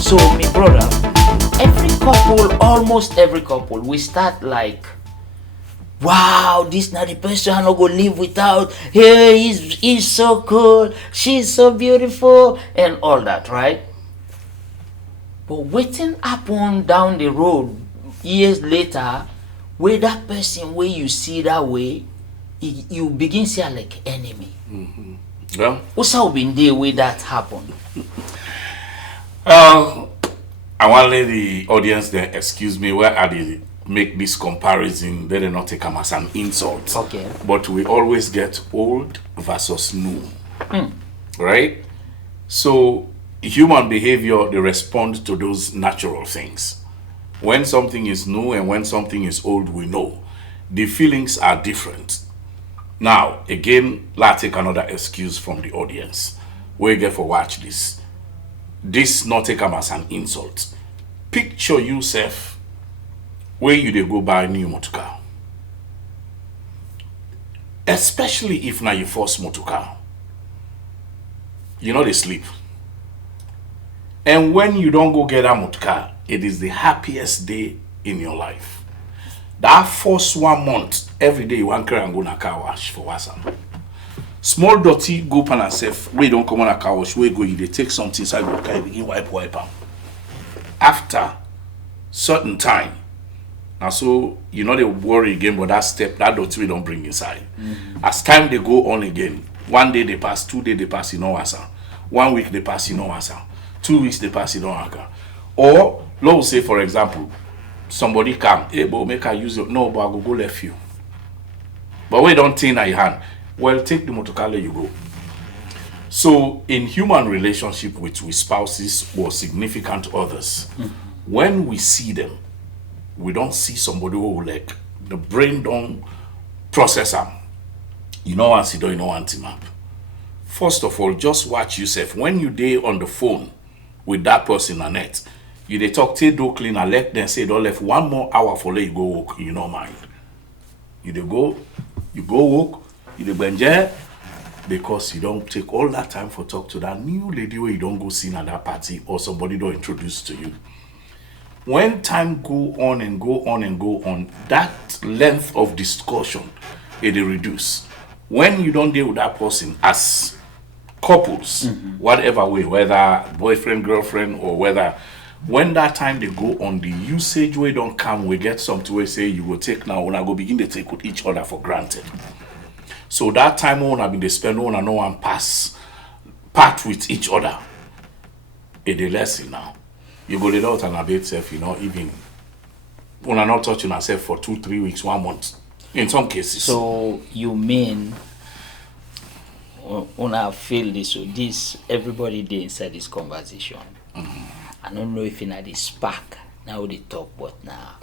So, my brother, almost every couple, we start like, wow, this not the person I'm not gonna live without. Hey, he's so cool, she's so beautiful, and all that, right? But waiting happen down the road years later, where that person where you see that way, you begin see her like enemy. Well, What's how been there where that happened? I want to let the audience then excuse me where I did make this comparison. They did not take them as an insult. Okay. But we always get old versus new. Right? So human behavior, they respond to those natural things. When something is new and when something is old, we know. The feelings are different. Now, again, let's take another excuse from the audience. We get for watch this. This not take them as an insult. Picture yourself where you dey go buy new motor car. Especially if now your first motor car. You know they sleep. And when you don't go get a motor car, it is the happiest day in your life. That first 1 month, every day you want to go na car wash for WhatsApp. Small dirty go pan and self, we don't come on a car wash, we go, you they take something inside your car, begin wipe am. After certain time, and so you know they worry again, but that step, that dirty we don't bring inside. As time they go on again, 1 day they pass, 2 days they pass, you know answer. 1 week they pass, you know answer. 2 weeks they pass, you know answer. Or, let's say for example, somebody come, hey, but make I use it. No, but I go left you. But we don't think at your hand. Well, take the motor car, let you go. So, in human relationship with spouses or significant others, when we see them, we don't see somebody who like the brain don't process them. You know what you know want him up. First of all, just watch yourself. When you day on the phone with that person, Annette, you they talk till do clean and let them say don't left 1 more hour for let you go walk, you know mind. You go walk, you dey benje because you don't take all that time for talk to that new lady where you don't go see at that party or somebody don't introduce to you. When time go on and go on and go on, that length of discussion it dey reduce. When you don't deal with that person as couples, whatever way, whether boyfriend, girlfriend, or whether when that time they go on, the usage way don't come, we get something we say you will take now, when I go begin to take with each other for granted. So that time when I been they spend on and no one part with each other. It is lesson now. You go lay out and a bit self, you know, even when I'm not touching myself for 2-3 weeks, 1 month. In some cases. So you mean when I feel this, so this everybody there inside this conversation. I don't know if in this spark now they talk, but now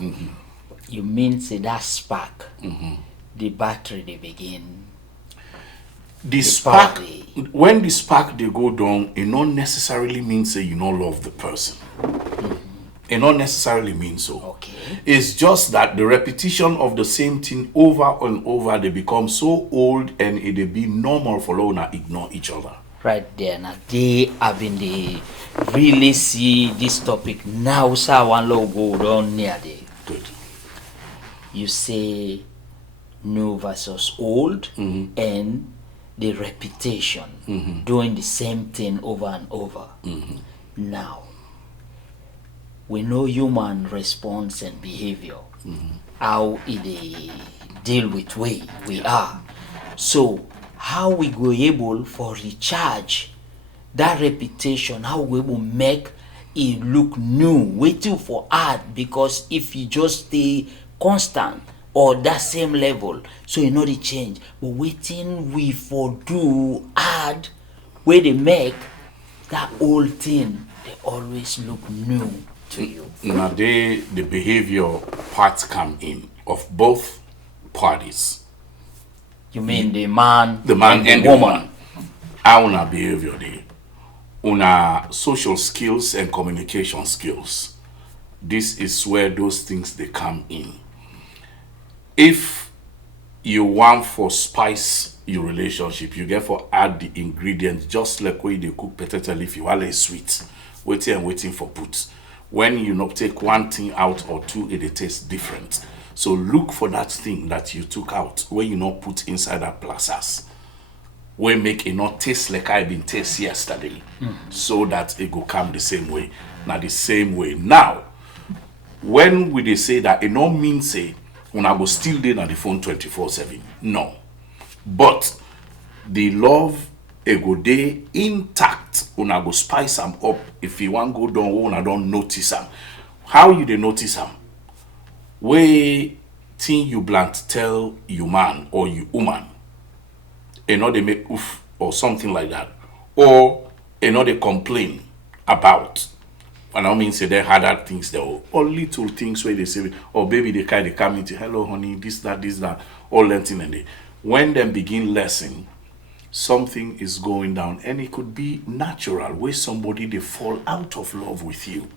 you mean say that spark, the battery they begin. The spark, when the spark they go down, it not necessarily means that you don't love the person. It not necessarily means so. Okay. It's just that the repetition of the same thing over and over, they become so old and it be normal for them to ignore each other. Right there, now they have been the really see this topic now. So one logo down near there. Good. You say new versus old and the repetition, doing the same thing over and over. Now, we know human response and behavior, how they deal with way we are. So, how we go able for recharge that reputation, how we will make it look new, waiting for art, because if you just stay constant or that same level, so you know the change, but waiting we for do add where they make that old thing, they always look new to you. Now the behavior parts come in of both parties. You mean the man and the woman. How una behavior dey, una social skills and communication skills. This is where those things they come in. If you want for spice your relationship, you get for add the ingredients just like way they cook potato leaf, you want sweet. waiting for put. When you not take one thing out or two, it tastes different. So look for that thing that you took out where you not put inside that plazas. Where make it not taste like I been taste yesterday. So that it go come the same way. Now the same way. Now, when we they say that, it not mean say when I go still there on the phone 24/7. No. But the love it go day intact when I go spice them up. If you want go down, when I don't notice them. How you they notice them? Way thing you blunt tell you man or you woman. You know they make oof or something like that. Or you know they complain about. And I mean say they had other things there or little things where they say, oh baby they come into hello honey, this, that, all that thing and they when them begin lesson, something is going down and it could be natural where somebody they fall out of love with you.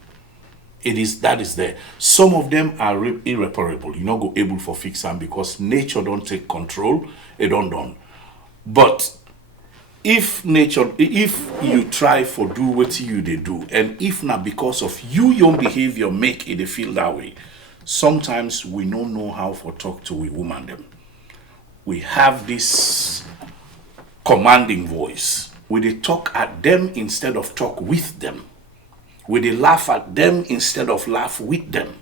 That is there. Some of them are irreparable. You not go able for fix them because nature don't take control. It don't done. But if you try for do what you they do, and if not because of your behavior make it feel that way, sometimes we don't know how for talk to we woman them. We have this commanding voice. We they talk at them instead of talk with them. We they laugh at them instead of laugh with them.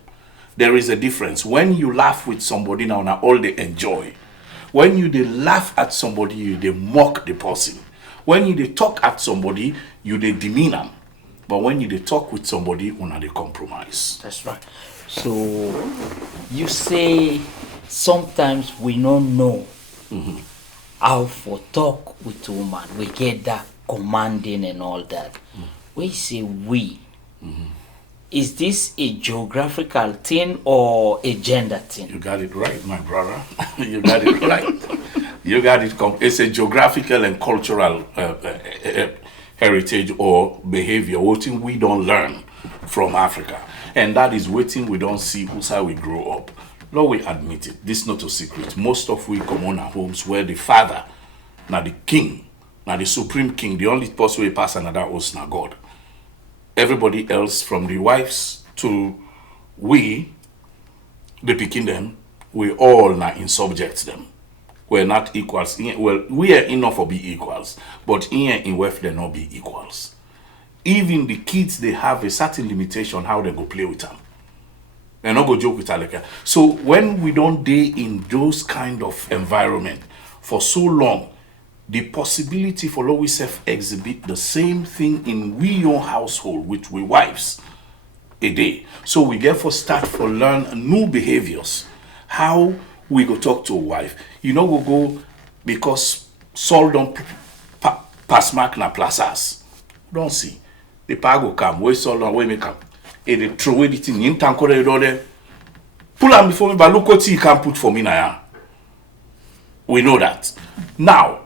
There is a difference. When you laugh with somebody now all they enjoy. When you they laugh at somebody, you they mock the person. When you they talk at somebody, you they demean them. But when you they talk with somebody, una they compromise. That's right. So you say sometimes we don't know how for talk with a woman. We get that commanding and all that. We say we. Is this a geographical thing or a gender thing? You got it right, my brother. You got it right. You got it. It's a geographical and cultural heritage or behavior. What we don't learn from Africa. And that is what we don't see how we grow up. Lord, we admit it. This is not a secret. Most of we come on our homes where the father, now the king, now the supreme king, the only person we pass another host now God. Everybody else from the wives to we, the picking them, we all now in subject them. We're not equals. Well, we are enough for be equals, but in wealth they not be equals. Even the kids, they have a certain limitation how they go play with them. They not go joke with them. So when we don't day in those kind of environment for so long, the possibility for we self exhibit the same thing in we your household with we wives a day. So we therefore start for learn new behaviors. How we go talk to a wife. You know we go because Saul don't pass mark na plazas. Don't see. The pa go come, where Saul don't where me come. And they throw away the thing in tank there. Pull am before me, but look what he can put for me now. We know that. Now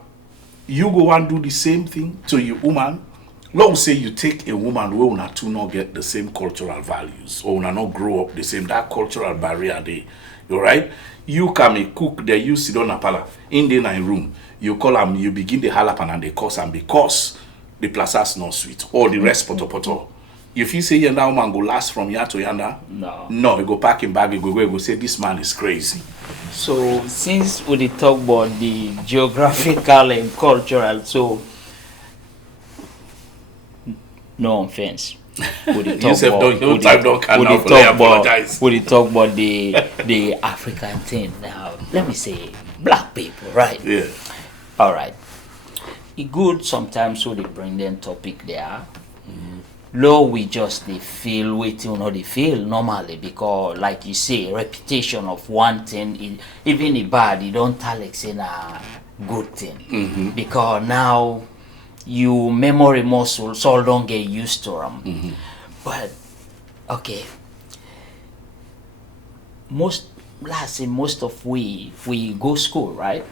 you go and do the same thing to your woman. Let's say you take a woman where una two not get the same cultural values or una not grow up the same, that cultural barrier there. You right? You come and cook there, you sit on a pala in the night room. You call them, you begin the halapan and they curse them because the plaza's not sweet or the rest poto. If you say yanda woman go last from here to yanda, no, you go pack him bag, you go say this man is crazy. So since we talk about the geographical and cultural, so no offense. We talk about the African thing. Now let me say black people, right? Yeah. All right. It's good sometimes so they bring them topic there. Low we just they feel waiting or they feel normally because like you say reputation of one thing even if bad you don't tell like saying a good thing because now you memory muscles so don't get used to them. But okay, most of we go school, right?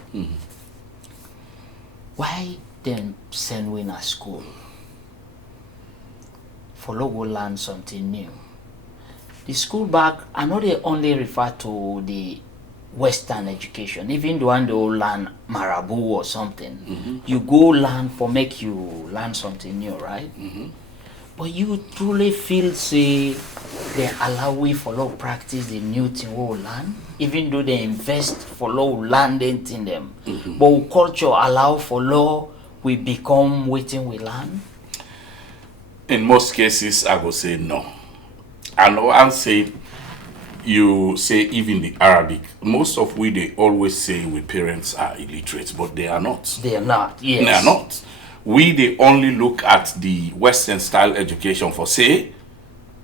Why then send we in school? For logo learn something new. The school bag, I know they only refer to the Western education, even the one they all learn Marabu or something. You go learn for make you learn something new, right? But you truly feel say they allow we follow practice the new thing we learn, even though they invest follow learn them thing them. But we culture allow follow we become waiting we learn. In most cases, I will say no. And I'll say, you say even the Arabic, most of we they always say we parents are illiterate, but they are not. They are not. Yes. They are not. We they only look at the Western style education for say,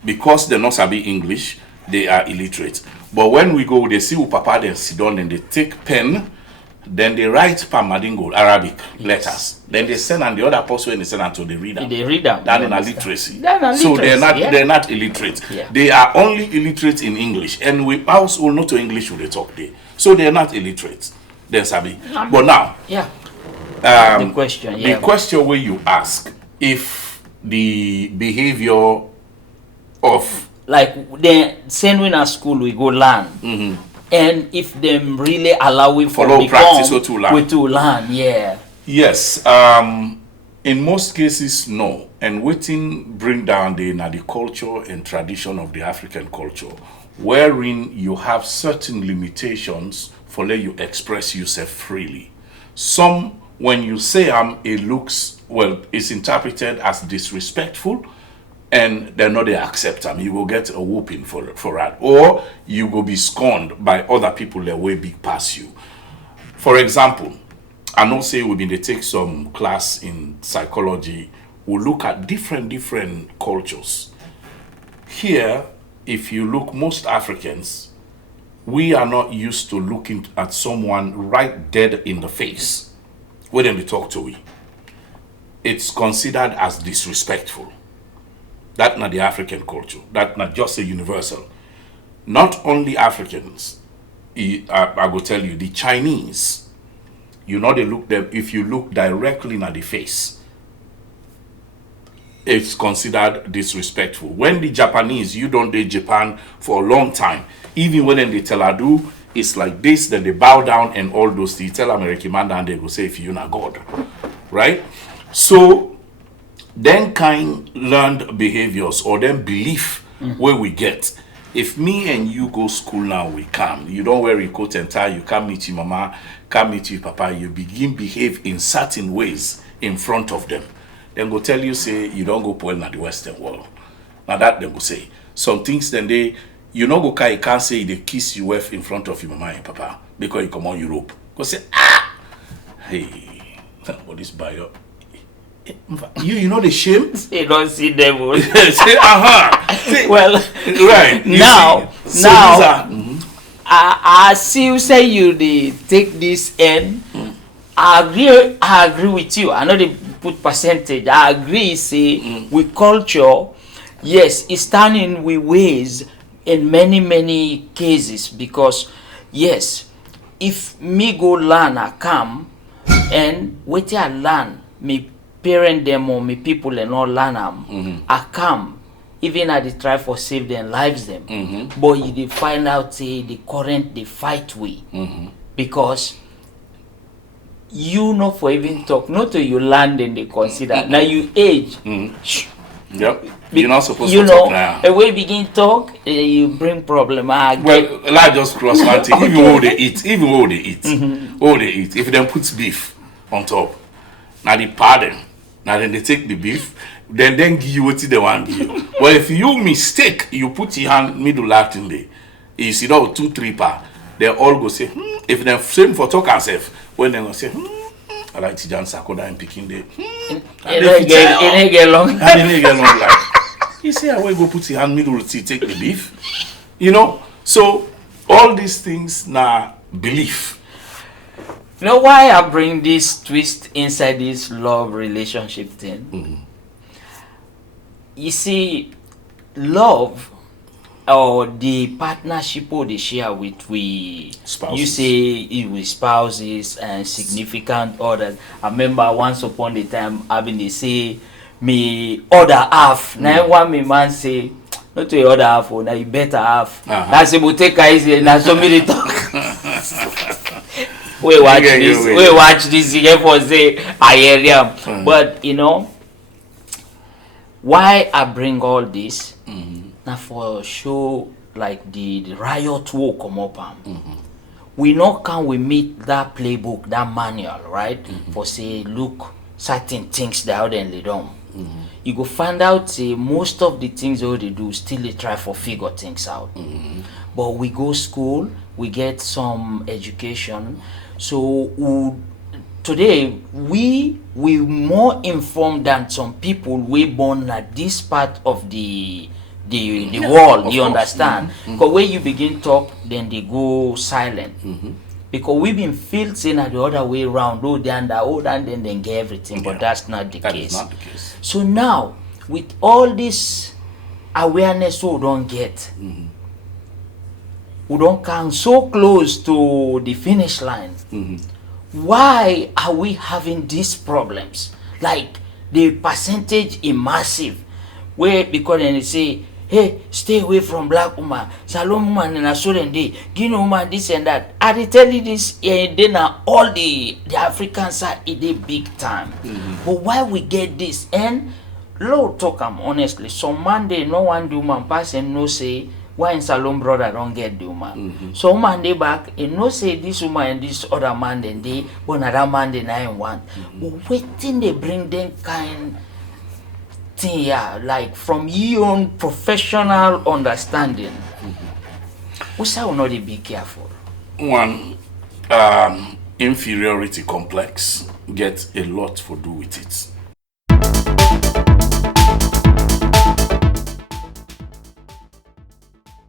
because they not sabi English, they are illiterate. But when we go, they see who papa then sit down and they take pen, then they write Pamadingo Arabic letters. Then they send and the other person they send until they read them. They read them. That is illiteracy. So they're not illiterate. Yeah. They are only illiterate in English. And we also not to English when they talk there. So they're not illiterate. They're sabi. But now, the question where you ask if the behavior of like the same way at school we go learn. And if them really allow we follow practice or to learn. We to learn, yeah. Yes. In most cases, no. And waiting bring down the culture and tradition of the African culture, wherein you have certain limitations for let you express yourself freely. Some, when you say it looks, well, it's interpreted as disrespectful, and then not they accept them. You will get a whooping for that. Or you will be scorned by other people that way big past you. For example, I know say we've been to take some class in psychology. We'll look at different cultures. Here, if you look, most Africans, we are not used to looking at someone right dead in the face when they talk to we. It's considered as disrespectful. That's not the African culture. That's not just a universal. Not only Africans, I will tell you, the Chinese, you know, they look them, if you look directly in the face, it's considered disrespectful. When the Japanese, you don't do Japan for a long time, even when they tell Adu, it's like this, then they bow down and all those things. Tell American man and they will say, if you're not God, right? So, then kind learned behaviors or then belief where we get. If me and you go school now, we come. You don't wear a coat and tie, you come meet your mama, come meet your papa, you begin behave in certain ways in front of them. Then go tell you, say, you don't go poor in the Western world. Now that they go say. Some things then you know go you can't say they kiss you wife in front of your mama and papa because you come on Europe. Go say, hey, what is bio? You know the shame? They don't see devil. Say, well, right. Now, I see you say you take this end. I agree with you. I know they put percentage. I agree. Say with culture, yes, it's standing with ways in many cases because yes, if me go learn, I come and wait I learn me. Parent them or me people and all learn them. I come, even I they try for save their lives them. But you they find out say the current they fight way because you know for even talk not to you learn then they consider now you age. Yep. You're not supposed to talk now. The way you begin talk, you bring problem. Well, like just cross one thing. Even all they eat, all they eat. If they put beef on top, now they pardon. Now then they take the beef, then give you what they want to give you. But if you mistake, you put your hand middle Latin there, you see that 2-3 pa, they all go say, if they same for talk and self, when they go say, I like Tijan Sakoda and picking there. It get long. Like, you see how we go put your hand middle to take the beef? You know? So all these things now belief. You know why I bring this twist inside this love relationship thing? You see, love or the partnership or they share with spouses. You say with spouses and significant others. I remember once upon a time having they say me other half. Now one me man say not to the other half, now you better half. That's able take easy and so many talk. We watch this again for say I hear them. But you know, why I bring all this? Now for show like the riot will come up. We know can we meet that playbook, that manual, right? For say look certain things that they lay down. You go find out say most of the things they do still they try for figure things out. But we go school, we get some education. So today we more informed than some people we born at this part of the world. You understand? Because when you begin talk, then they go silent. Because we've been feel saying that the other way around, and then they get everything, but that's not the case. Is not the case. So now, with all this awareness we don't get, we don't come so close to the finish line. Why are we having these problems? Like the percentage is massive. Where because then they say, hey, stay away from black woman, Salom woman and a certain day, Guinea woman, this and that. I dey tell you this, then all the African side it a big time. But why we get this? And Lord talk honestly, some man they no one do man pass and no say why in Salom brother don't get the woman. So man they back and no say this woman and this other man then they, but another man they 9-1. But waiting they bring them kind thing, yeah, like from your own professional understanding. We say we not be careful. One, inferiority complex gets a lot to do with it.